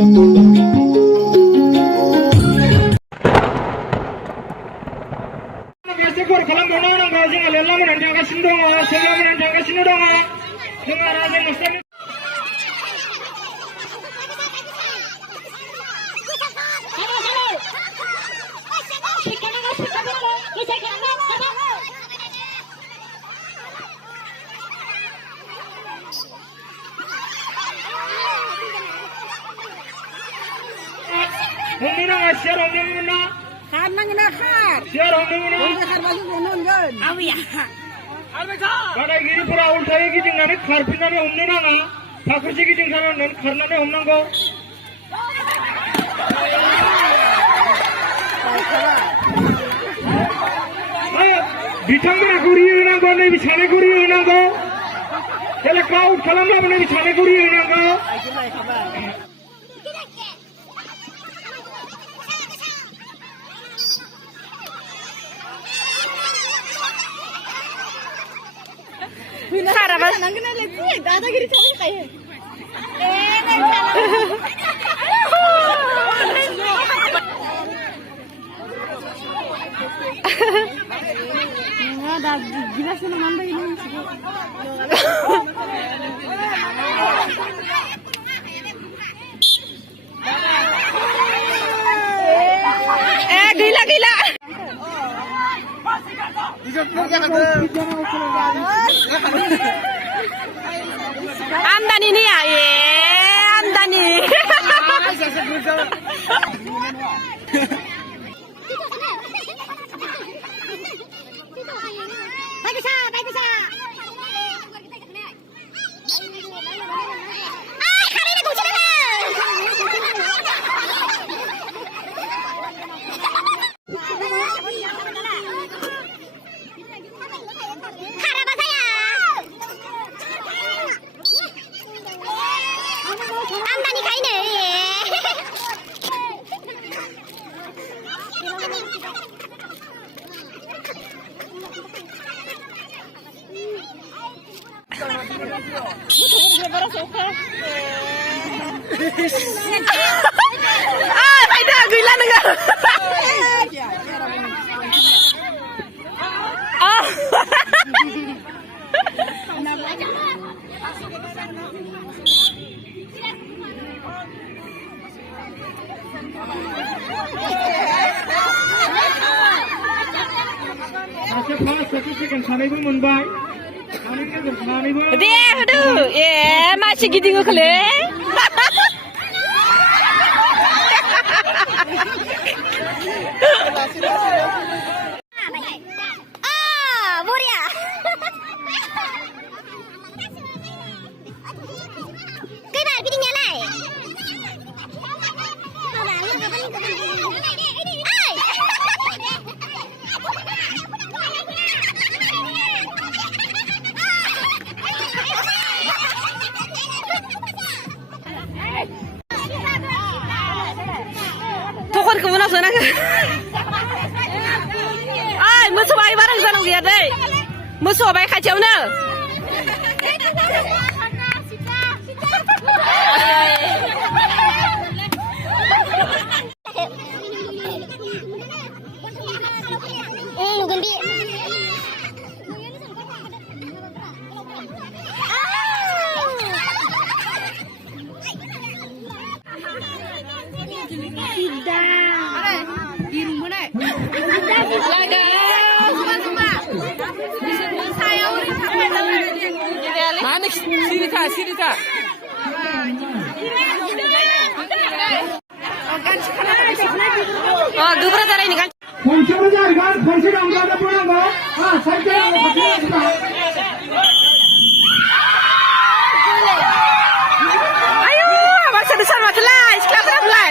Sekur kalau mau nang gaji ngalih lama nanti angkat sindong, selama nanti angkat sindong, dengar aja mesti. Ongmuna share ongmuna. Har nangina har. Share ongmuna. Har baju gonongan. Awiya. Kada giri pura ultai gijing nane kharpina ne ongmuna na. Thakurji gijing kana nan kharna ne ongnango. Bitangna guri unango ne bichane guri unango. Tele crowd kalamla ne bichane guri unango. Cara bas nangin lagi, दादागिरी चालू काय है? नहीं चालू। दा गिलास में number ही नहीं। गीला गीला। Amdani nih ya, amdani. Phải đưa gửi lên nữa. Dia, aduh, masih gitu ngekle. Muria. Kenal bininya lai. Tokon kemana sana? Ay, musuh bayi bareng sana lihat deh. Musuh bayi kacau ne. Sirita. Oh, dua cara ini kan. Kunci benar kan? Kunci dong, ada pulang kan? Saya ayo, masa besar mati lah, sekarang berapa lah?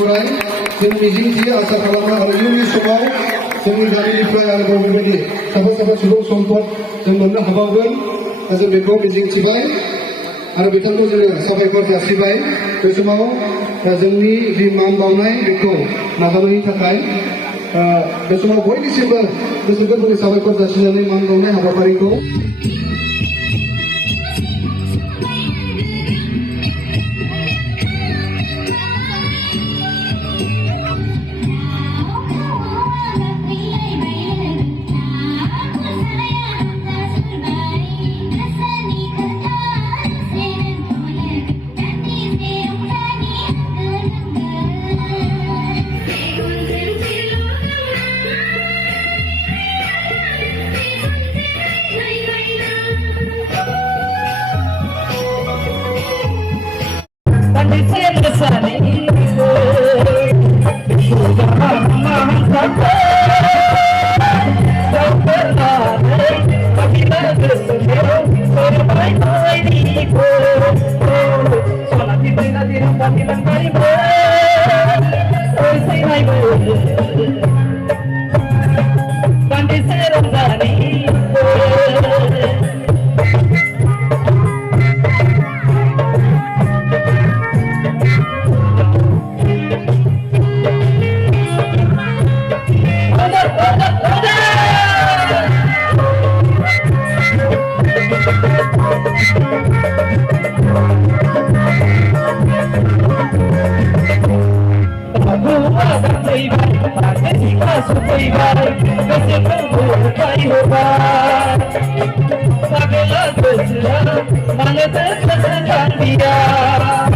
बोराय जों मिजिंथियो आसा खालामो आरो इयुननि समाव जोंनि गामिनिफ्राय आरोबाव बेबायदि साफा साफा सुबुं सम्पद जों मोननो हाबावगोन जों बेखौ मिजिंथिबाय आरो बिथांखौ जोङो साबायखर जासिबाय बे समाव जोंनि जि मान बावनाय बेखौ नाजावनायनि थाखाय बे समाव बयनिसिमबो गोसो गोरबोनि साबायखर जासिनानै मान बावनाय हाबाफारिखौ Dia